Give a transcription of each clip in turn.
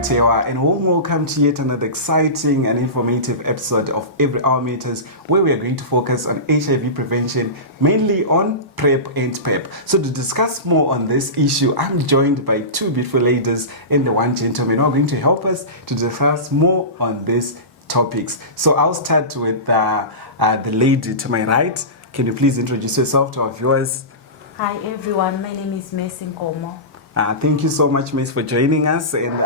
Matewa, and warm welcome to yet another exciting and informative episode of Every Hour Matters, where we are going to focus on HIV prevention, mainly on PrEP and PEP. So to discuss more on this issue, I'm joined by two beautiful ladies and the one gentleman who are going to help us to discuss more on these topics. So I'll start with the lady to my right. Can you please introduce yourself to our viewers? Hi everyone, my name is Messi Nkomo. Thank you so much, Miss, for joining us, and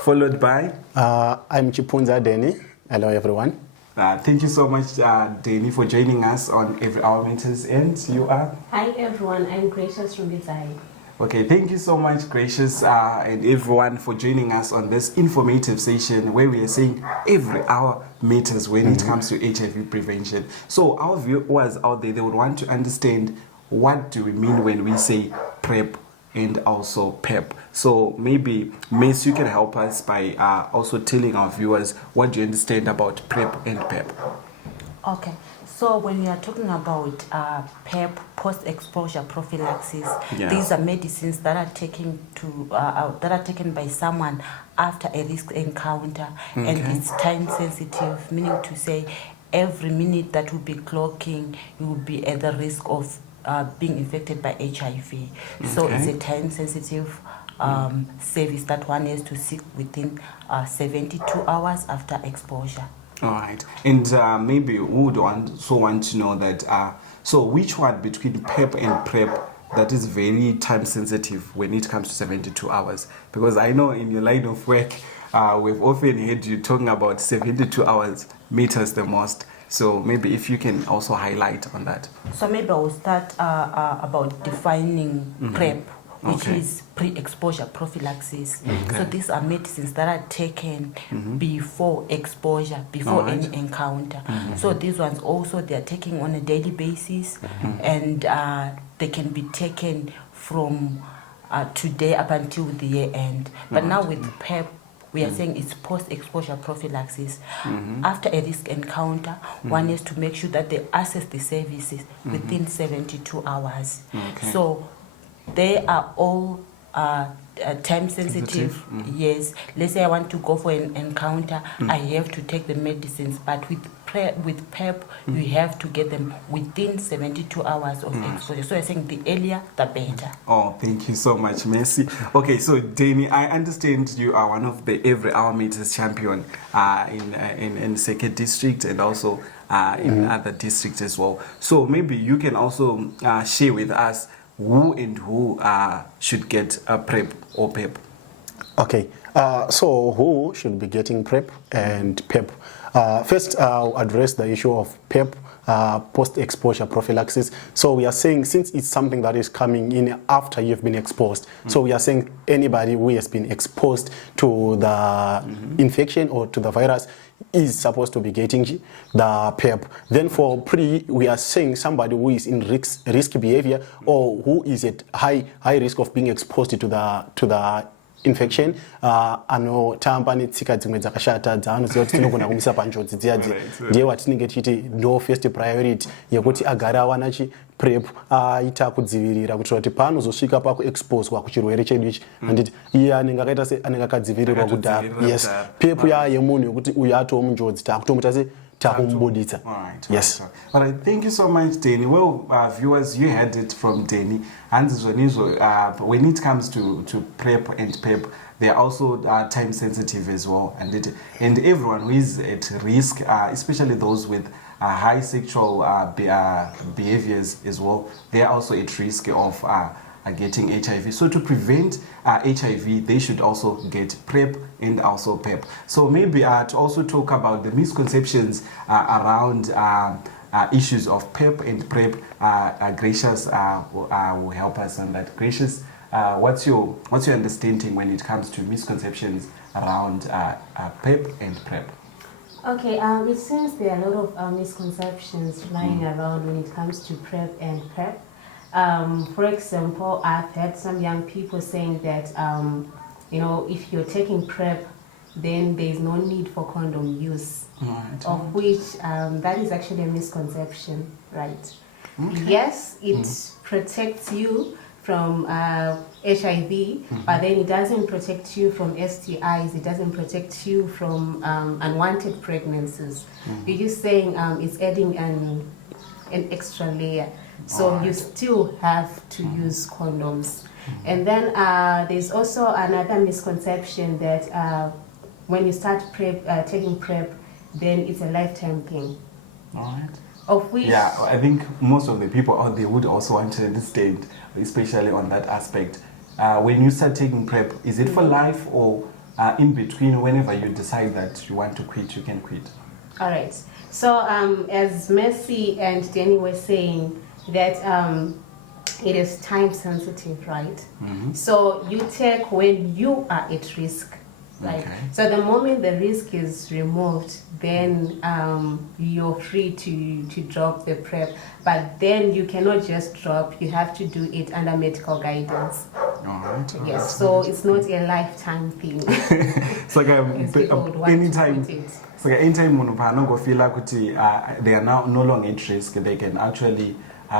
followed by... I'm Chipunza Denny. Hello, everyone. Thank you so much, Denny, for joining us on Every Hour Matters. And you are? Hi, everyone. I'm Gracious from ZIMTECH. Okay, thank you so much, Gracious, and everyone for joining us on this informative session where we are saying every hour matters when it comes to HIV prevention. So our viewers out there, they would want to understand, what do we mean when we say PrEP and also PEP? So maybe, Miss, you can help us by also telling our viewers, what do you understand about PrEP and PEP? Okay, so when we are talking about PEP, post-exposure prophylaxis, these are medicines that are taken by someone after a risk encounter, and it's time sensitive, meaning to say every minute that will be clocking, you will be at the risk of being infected by HIV. So it's a time-sensitive service that one has to seek within 72 hours after exposure. All right. And maybe we would also want to know that, so which one between PEP and PrEP that is very time-sensitive when it comes to 72 hours? Because I know in your line of work, we've often heard you talking about 72 hours matters the most. So maybe if you can also highlight on that. So maybe I will start about defining PrEP, which is pre-exposure prophylaxis. So these are medicines that are taken before exposure, before any encounter. So these ones also, they are taken on a daily basis, and they can be taken from today up until the year end. But now with PEP, we are saying it's post-exposure prophylaxis. After a risk encounter, one has to make sure that they access the services within 72 hours. So they are all time sensitive. Yes. Let's say I want to go for an encounter, I have to take the medicines, but with PEP, you have to get them within 72 hours of exposure. So I think the earlier, the better. Oh, thank you so much, Messi. Okay, so Danny, I understand you are one of the Every Hour Matters champion in Seke district and also in other districts as well. So maybe you can also share with us who and who should get a PrEP or PEP. Okay, so who should be getting PrEP and PEP? First, I'll address the issue of PEP, post-exposure prophylaxis. So we are saying, since it's something that is coming in after you've been exposed, so we are saying anybody who has been exposed to the infection or to the virus is supposed to be getting the PEP. Then for pre, we are saying somebody who is in risk behavior or who is at high risk of being exposed to the infection, anotamba netsika dzimwe dzakashata dzaanoziva kuti tinogona kumisa panjodzi dziya ndiye watinenge tichiti ndo first priority yekuti agare awana PrEP aita kudzivirira kuitira kuti paanozosvika pakuexposwa kuchirwere chedu ichi handiti iye anenge akaita se anenge akadzivirirwa kudhara. Yes, PEP yemunhu yekuti uyu atoo munjodzi takutomuita se takumbuditsa. Yes. All right, thank you so much, Danny. Well, viewers, you heard it from Danny. And when it comes to PrEP and PEP, they are also time sensitive as well, and everyone who is at risk, especially those with high sexual behaviors as well, they are also at risk of getting HIV. So to prevent HIV, they should also get PrEP and also PEP. So maybe to also talk about the misconceptions around issues of PEP and PrEP, Gracious will help us on that. Gracious, what's your understanding when it comes to misconceptions around PEP and PrEP? Okay, it seems there are a lot of misconceptions flying around when it comes to PrEP and PEP. For example, I've heard some young people saying that, if you're taking PrEP, then there is no need for condom use, of which that is actually a misconception, right? Yes, it protects you from HIV, but then it doesn't protect you from STIs, it doesn't protect you from unwanted pregnancies. You're just saying it's adding an extra layer. So you still have to use condoms. And then there's also another misconception that when you start taking PrEP, then it's a lifetime thing. All right. Of which, yeah, I think most of the people out there would also want to understand, especially on that aspect. When you start taking PrEP, is it for life or in between, whenever you decide that you want to quit, you can quit? all right. So as Mercy and Danny were saying, that it is time sensitive, right? So you take when you are at risk, right? Okay. So the moment the risk is removed, then you're free to drop the PrEP. But then you cannot just drop, you have to do it under medical guidance. All right. Yes, so it's not a lifetime thing. It's like anytime. So anytime go feel like they are now no longer at risk, they can actually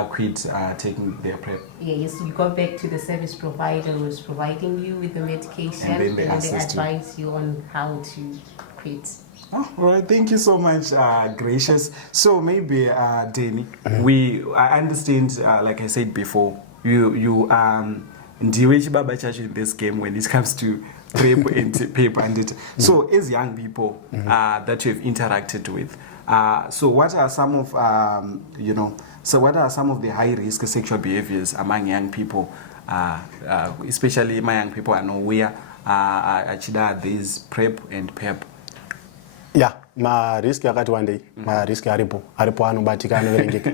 quit taking their PrEP. Yes, you go back to the service provider who's providing you with the medication, and then they advise you on how to quit. Oh, all right, thank you so much, Gracious. So maybe, Danny, I understand, like I said before, you Baba Church in this game when it comes to PrEP and PEP and it. So as young people that you've interacted with, so what are some of what are some of the high risk sexual behaviors among young people, especially my young people are nowhere achida these PrEP and PEP? Yeah, ma risk yakati wandei, ma risk aripo anobatika anoverengeka.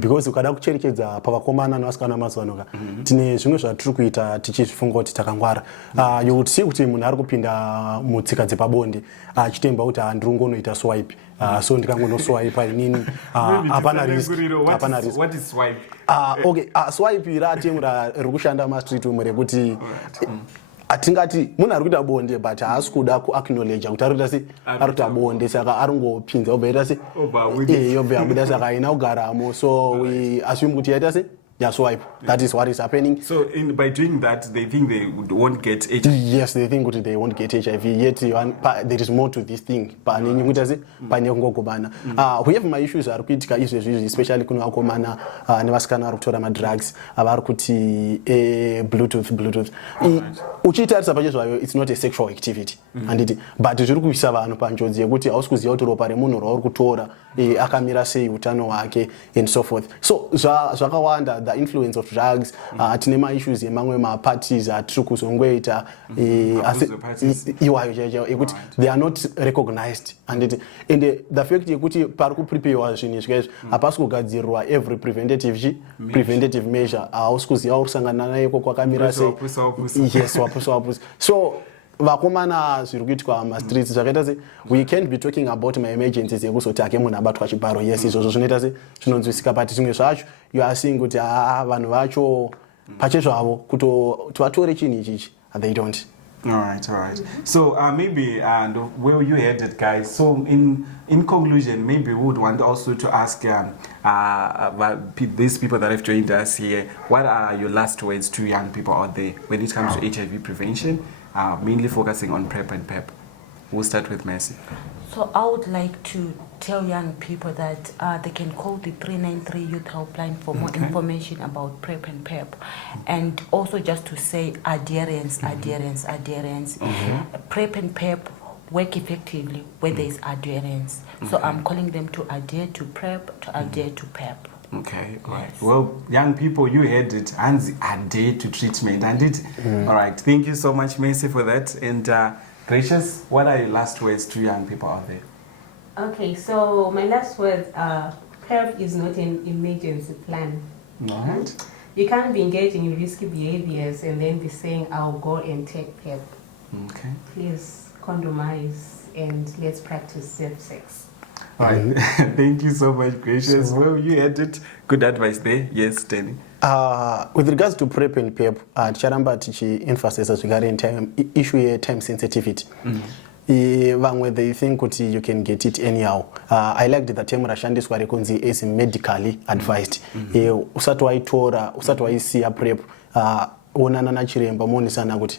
Because ukada kucherechedza pavakomana nevasikana mazwanoka, tine zvimwe zvatiri kuita tichizvifunga kuti takangwara. You would see kuti munhu ari kupinda mutsika dzepabonde achitemba kuti ndiri kungonoita swipe. So ndikangono swipe inini hapana risk. What is swipe? Okay, swipe ratemura rikushanda mastreet umwe rekuti atingati munhu ari kuita bonde but haasi kuda kuacknowledge kuti ari kuita sei ari kuita bonde saka ari ngopinza obva ita sei obva abuda saka haina kugaramo, so we assume kuti yaita sei swipe. That is what is happening. So by doing that, they think they won't get HIV? Yes, they think that they won't get HIV, yet there is more to this thing. We have my issues are critical issues, especially kuno vakomana nevasikana vari kutora madrugs avari kuti bluetooth uchitarisa pacho zvayo, it's not a sexual activity handiti, but zviri kuisa vanhu panjodzi yekuti hausi kuziva kuti ropa remunhu rauri kutora akamira sei utano hwake and so forth. So zvakawanda the influence of drugs, tine ma-issues emamwe ma-parties atiri kuzongoita iwayo chaicho ekuti they are not recognized and the fact yekuti pari kupreparewa zvinhu izvi hapasi kugadzirirwa every preventative measure. Hausi kuziva uri kusangana nayo kwakamira sei. Yes, wapusa. So vakomana zviri kuitwa mastreets zvakaita se we can't be talking about my emergencies yekuzoti ake munhu abatwa chibharo. Yes, izvozvo zvinoita se zvinonzwisika, but zvimwe zvacho you are seeing kuti vanhu vacho pache zvavo kuti vatore chinhu ichichi they don't. All right. So maybe where you headed, guys. So in conclusion, maybe we would want also to ask these people that have joined us here, what are your last words to young people out there when it comes to HIV prevention, mainly focusing on PrEP and PEP? We'll start with Mercy. So I would like to tell young people that they can call the 393 Youth Helpline for more information about PrEP and PEP. And also just to say adherence. PrEP and PEP work effectively where there is adherence. So I'm calling them to adhere to PrEP, to adhere to PEP. Okay, all right. Well, young people, you heard it, and adhere to treatment, and it. All right, thank you so much, Mercy, for that. And Gracious, what are your last words to young people out there? Okay, so my last words are PrEP is not an emergency plan. All right. You can't be engaging in risky behaviors and then be saying, I'll go and take PrEP. Okay. Please condomize and let's practice safe sex. All right. Thank you so much, Gracious. Well, you had it. Good advice there. Yes, Danny. With regards to PrEP and PEP, ticharamba tichi emphasize zvekare issue time sensitivity. vamwe they think kuti you can get it anyhow. I liked the term rashandiswa rekunzi is medically advised. Usati waitora, usati waisiya PrEP, onana nachiremba monisana kuti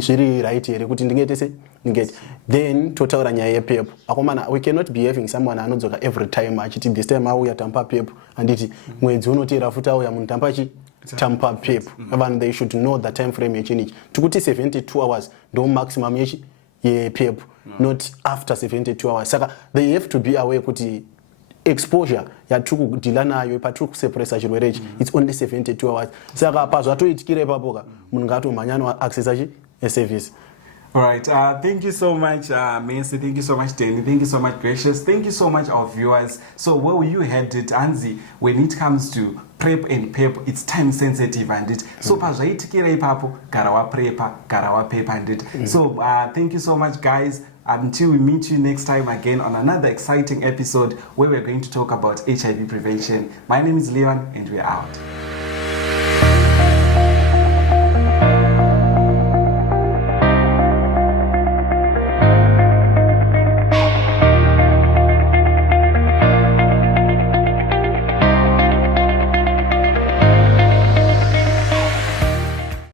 zviri right here kuti ndingete se ndingete, then totaura nyaya yePrEP. Akomana, we cannot be having someone anodzoka every time achiti this time auya tampa PrEP anditi mwedzi unotira futa auya munhu tampa chi tampa PrEP. And they should know the time frame yechinichi tukuti 72 hours ndo maximum yechi PrEP, not after 72 hours. Saka they have to be aware kuti exposure yatiri kudhila nayo patiri kusuppressa chirwere ichi it's only 72 hours. Saka pazvatoitikira ipapoka munhu ngatomhanya accessa chi service. All right, thank you so much, Messi. Thank you so much, Danny. Thank you so much, Gracious. Thank you so much, our viewers. So, where you had it, Anzi, when it comes to PrEP and PEP, it's time sensitive and it. So, pazvaitikira ipapo, garawa PrEPa, garawa PEP and it. So, thank you so much, guys. Until we meet you next time again on another exciting episode where we're going to talk about HIV prevention. My name is Leon, and we're out.